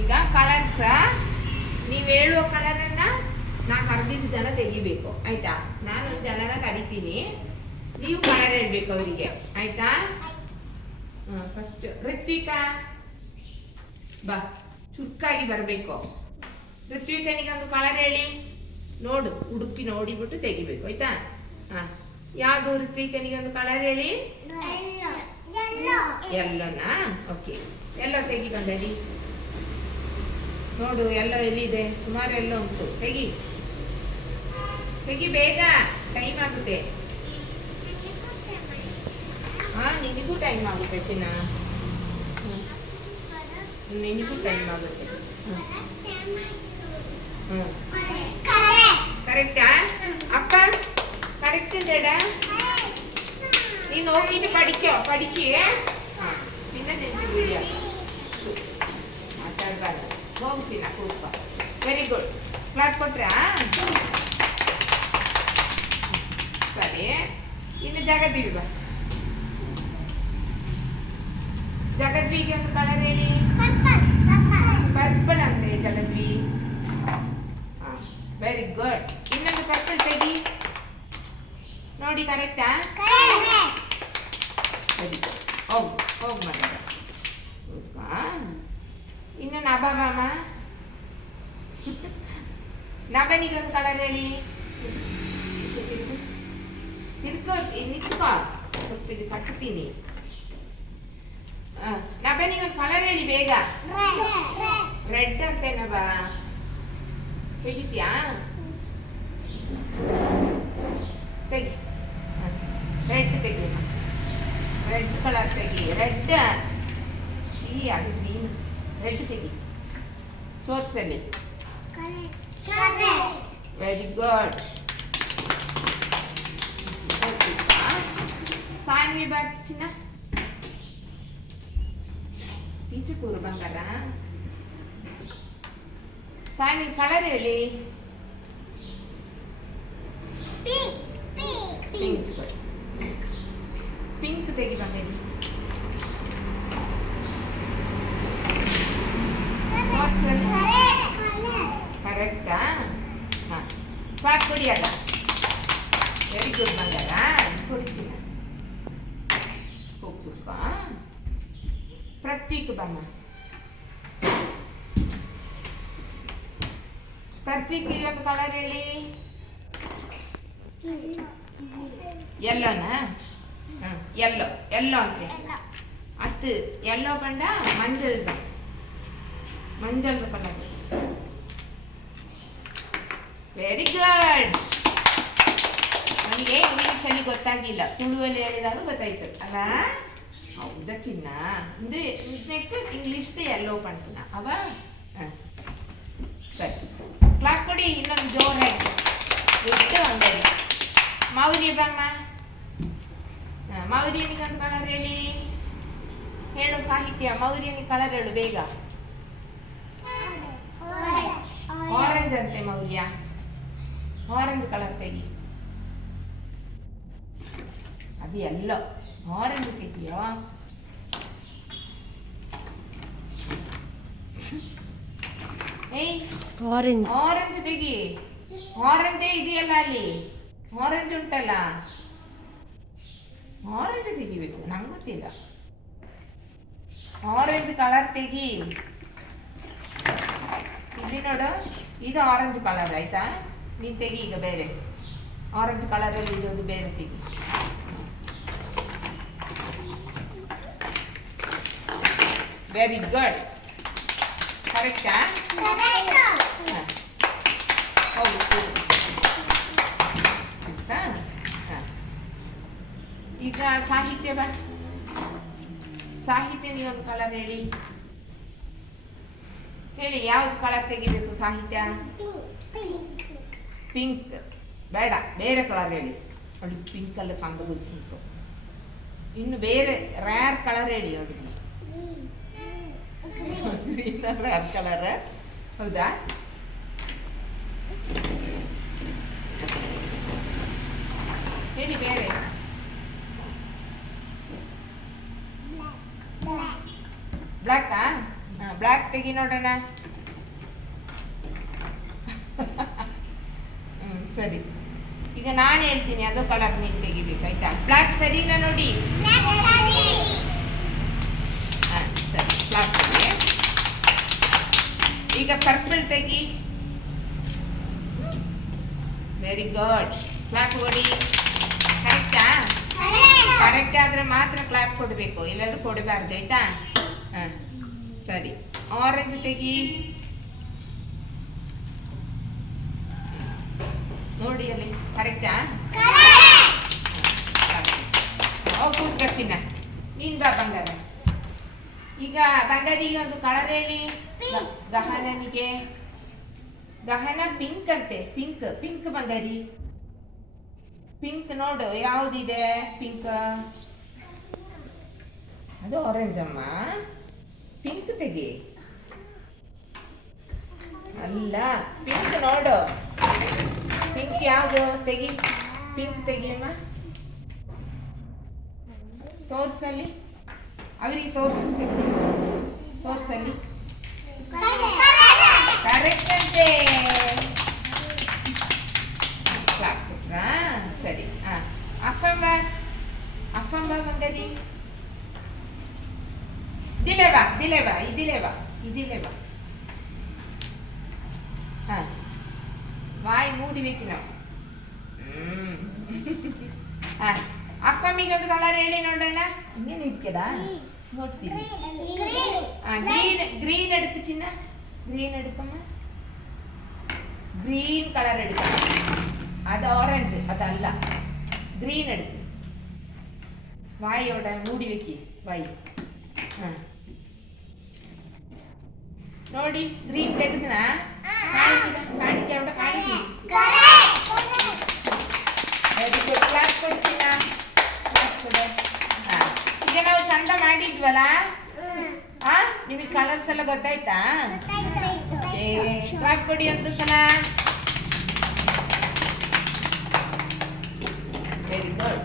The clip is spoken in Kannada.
ಈಗ ಕಲರ್ಸ ನೀವು ಹೇಳುವ ಕಲರನ್ನ ನಾ ಕರೆದಿದ್ದ ಜನ ತೆಗಿಬೇಕು ಆಯ್ತಾ. ನಾನು ಜನನ ಕರಿತೀನಿ, ನೀವು ಕಲರ್ ಹೇಳ್ಬೇಕು ಅವರಿಗೆ ಆಯ್ತಾ. ಫಸ್ಟ್ ಋತ್ವಿಕಾ ಬಾ, ಚುಕ್ಕಾಗಿ ಬರಬೇಕು. ಋತ್ವಿಕನಿಗೆ ಒಂದು ಕಲರ್ ಹೇಳಿ, ನೋಡು ಹುಡುಕಿ ನೋಡಿಬಿಟ್ಟು ತೆಗಿಬೇಕು ಆಯ್ತಾ. ಯಾವುದು ಋತ್ವಿಕನಿಗೆ ಒಂದು ಕಲರ್ ಹೇಳಿ. ಎಲ್ಲೋನಾ? ಓಕೆ, ಎಲ್ಲ ತೆಗಿ ಬಂದಡಿ. ನೋಡು ಎಲ್ಲ ಎಲ್ಲಿದೆ, ಸುಮಾರು ಎಲ್ಲ ಉಂಟು. ತೆಗಿ ತೆಗಿ ಬೇಗ, ಟೈಮ್ ಆಗುತ್ತೆ. ನಿನಗೂ ಟೈಮ್ ಆಗುತ್ತೆ ಚಿನ್ನ, ನಿನಗೂ ಟೈಮ್ ಆಗುತ್ತೆ. ಕರೆಕ್ಟಾ ಅಪ್ಪ? ಕರೆಕ್ಟ್ ಡೇಡ. ನೀನು ಹೋಗಿ പഠിക്കോ പിന്നെ നിന്റെ വീഡിയോ ಮಾತಾಡಬಾರ್ದು. ಹೋಗು ಚಿನ್ನ, ಕೂಪ. Very good. ಫ್ಲಾಟ್ ಕೊಟ್ರಾ? ಸರಿ, ಇನ್ನು ಜಗದ್ವಿ ಬಾ. ಜಗದ್ವಿಗೆ ಒಂದು ಕಲರ್ ಹೇಳಿ. ಪರ್ಪಲ್ ಅಂತೆ ಜಗದ್ವಿ. Very good. ಇನ್ನೊಂದು ಪರ್ಪಲ್ ತೆಗಿ ನೋಡಿ, ಕರೆಕ್ಟಾ? Very good. ಹೋಗು ಹೋಗು ಮಗ. ಇನ್ನು ನಭಗಮ್ಮ, ನಭನಿಗೆ ಒಂದು ಕಲರ್ ಹೇಳಿ. ತಿರ್ಕೋ, ನಿಂತ್ಕೋ, ಸ್ವಲ್ಪ ಇದು ಕಟ್ತೀನಿ. ನಭನಿಗೆ ಒಂದು ಕಲರ್ ಹೇಳಿ ಬೇಗ. ರೆಡ್ ಅಂತೆ ನಭ. ತೆಗಿತ್ಯಾ? ತೆಗಿ, ರೆಡ್ ತೆಗಿ, ರೆಡ್ ಕಲರ್ ತೆಗಿ. ರೆಡ್ ಅದು ಗ್ರೀನ್. ರೆಡ್ ತೆಗಿ, ತೋರ್ಸಲಿ. Very good. ಸಾನ್ವಿ ಬಾ ಚಿನ್ನ, ಈಚೆ ಕೂರು ಬಂಗಾರ. ಸಾನ್ವಿ ಕಲರ್ ಹೇಳಿ. ಪಿಂಕ್. ಪಿಂಕ್ ತೆಗಿ ಬಂದೇಳಿ. ಕರೆಕ್ಟಾ? ಸಾಕು, ಕೊಡಿಯಾಗ. ವೆರಿ ಗುಡ್ ಬಂಗಾರ. ಕೊಡಿಚಿನ ಕೂಪ. ಪ್ರತ್ಯೇಕ ಬಣ್ಣ. ಪ್ರತ್ಯೇಕಿಗೆ ಒಂದು ಕಲರ್ ಹೇಳಿ. ಎಲ್ಲೋನಾ? ಎಲ್ಲೋ. ಎಲ್ಲೋ ಅಂತೆ ಅತ್ತು. ಎಲ್ಲೋ ಬಂಡ ಮಂಜಲ್ದ, ಮಂಜಲ್ದ ಕಲರ್. Very good. ನನಗೆ ಇಂಗ್ಲೀಷಲ್ಲಿ ಗೊತ್ತಾಗಿಲ್ಲ, ತುಳುವಲ್ಲಿ ಹೇಳಿದಾಗ ಗೊತ್ತಾಯ್ತು ಅಲ್ಲ. ಹೌದಾ ಚಿನ್ನ? ಇದಕ್ಕೆ ಇಂಗ್ಲೀಷ್ಗೆ ಎಲ್ಲೋ ಪಂಟನ ಅವ. ಸರಿ, ಕ್ಲಾಪ್ ಕೊಡಿ. ಇನ್ನೊಂದು ಜೋರಾಗಿ ಇಟ್ಟು ಒಂದೇ. ಮೌರ್ಯ ಬ್ರಹ್ಮ, ಮೌರ್ಯನಿಗೊಂದು ಕಲರ್ ಹೇಳಿ. ಹೇಳು ಸಾಹಿತ್ಯ. ಮೌರ್ಯನಿಗೆ ಕಲರ್ ಹೇಳು ಬೇಗ. ಆರೆಂಜ್ ಅಂತೆ ಮೌರ್ಯ. ಆರೆಂಜ್ ಕಲರ್ ತೆಗಿ. ಅದು ಎಲ್ಲೋ. ಆರೆಂಜ್ ತೆಗಿಯೋ. ಆರೆಂಜ್ ಆರೆಂಜ್ ತೆಗಿ. ಆರೆಂಜೇ ಇದೆಯಲ್ಲ ಅಲ್ಲಿ, ಆರೆಂಜ್ ಉಂಟಲ್ಲ, ಆರೆಂಜ್ ತೆಗಿಬೇಕು. ನಂಗೆ ಗೊತ್ತಿಲ್ಲ. ಆರೆಂಜ್ ಕಲರ್ ತೆಗಿ. ಇಲ್ಲಿ ನೋಡು, ಇದು ಆರೆಂಜ್ ಕಲರ್ ಆಯ್ತಾ. ನೀನು ತೆಗಿ ಈಗ ಬೇರೆ. ಆರೆಂಜ್ ಕಲರಲ್ಲಿ ಇರೋದು ಬೇರೆ ತೆಗಿ. Very good. ಕರೆಕ್ಟಾ? ಹೌದು. ಈಗ ಸಾಹಿತ್ಯ ಬಾ. ಸಾಹಿತ್ಯ ನೀವೊಂದು ಕಲರ್ ಹೇಳಿ. ಹೇಳಿ, ಯಾವ್ದು ಕಲರ್ ತೆಗಿಬೇಕು ಸಾಹಿತ್ಯ? ಪಿಂಕ್ ಬೇಡ, ಬೇರೆ ಕಲರ್ ಹೇಳಿ. ಅವಳು ಪಿಂಕ್ ಅಲ್ಲ ಚಂದ ಗೊತ್ತುಂಟು. ಇನ್ನು ಬೇರೆ ರ್ಯಾರ್ ಕಲರ್ ಹೇಳಿ ಅವಳಿಗೆ. Green rare colour. ಹೌದಾ? ಹೇಳಿ ಬೇರೆ. ಬ್ಲ್ಯಾಕಾ? ಬ್ಲ್ಯಾಕ್ ತೆಗಿ ನೋಡೋಣ. ಸರಿ, ಈಗ ನಾನು ಹೇಳ್ತೀನಿ ಅದು ಕಲರ್ ನೀನು ತೆಗಿಬೇಕು ಆಯ್ತಾ. ಬ್ಲ್ಯಾಕ್ ಸರಿನಾ ನೋಡಿ. ಸರಿ, ಬ್ಲ್ಯಾಕ್ ತೆಗಿ. ಈಗ ಪರ್ಪಲ್ ತೆಗಿ. Very good. ಕ್ಲಾಪ್ ಕೊಡಿ. ಕರೆಕ್ಟಾ? ಕರೆಕ್ಟ್ ಆದ್ರೆ ಮಾತ್ರ ಕ್ಲಾಪ್ ಕೊಡಬೇಕು, ಇಲ್ಲಾದ್ರೂ ಕೊಡಬಾರ್ದು ಆಯ್ತಾ. ಹಾಂ ಸರಿ. ಆರೆಂಜ್ ತೆಗಿ ನೋಡಿ ಅಲ್ಲಿ. ಕರೆಕ್ಟಾ? ಕೂತ್ಕರ್ಸಿನ ನೀನ್ ಬಾ ಬಂಗಾರ. ಈಗ ಬಂಗಾರಿಗೆ ಒಂದು ಕಲರ್ ಹೇಳಿ. ಗಹನನಿಗೆ ಗಹನ ಪಿಂಕ್ ಅಂತೆ. ಪಿಂಕ್ ಪಿಂಕ್ ಬಂಗಾರಿ. ಪಿಂಕ್ ನೋಡು ಯಾವುದಿದೆ ಪಿಂಕ್. ಅದು ಆರೆಂಜ್ ಅಮ್ಮ. ಪಿಂಕ್ ತೆಗಿ. ಅಲ್ಲ, ಪಿಂಕ್ ನೋಡು. ಪಿಂಕ್ ಯಾವುದು ತೆಗಿ. ಪಿಂಕ್ ತೆಗಿಯಮ್ಮ. ತೋರ್ಸಲ್ಲಿ ಅವರಿಗೆ ತೋರ್ಸಲ್ಲಿ. ಕರೆಕ್ಟ್ ಅಂತೆ. ಕ್ಲಾಪ್ ಕೊಟ್ರಾ? ಸರಿ. ಅಪ್ಪಮ್ಮ ಬಂಗರಿ. ಇದಿಲೆ ಬಾ. ವಾಯ್ ಮೂಡಿಬೇಕು ನಾವು. ಅಪ್ಪಮ್ಮಿಗೆ ಒಂದು ಕಲರ್ ಹೇಳಿ ನೋಡೋಣ. ಇನ್ನೇನು ಇಟ್ಕೆಡ ನೋಡ್ತೀನಿ. ಗ್ರೀನ್ எடுக்கு ಚಿನ್ನ. ಗ್ರೀನ್ எடுக்கಮ್ಮ. ಗ್ರೀನ್ ಕಲರ್ எடுக்க. அது ஆரஞ்சு, அதல்ல. ಗ್ರೀನ್ எடுக்கு. வாயோட மூடி வைக்கி. வாய். ನೋಡಿ ಗ್ರೀನ್ ತೆಗೆದ್ನಾ? ಕಾಣಿಕೆ അവിടെ ಕಾಣಿಕೆ. Very good. ಕ್ಲಾಸ್ ಕೊಡ್ತೀನಾ? ಈಗ ನಾವು ಚಂದ ಮಾಡಿದ್ವಲ್ಲ. ನಿಮಗೆ ಕಲರ್ಸ್ ಎಲ್ಲ ಗೊತ್ತಾಯ್ತಾ? ಕ್ಲಾಪ್ ಕೊಡಿ ಒಂದು ಸಲ. Very good.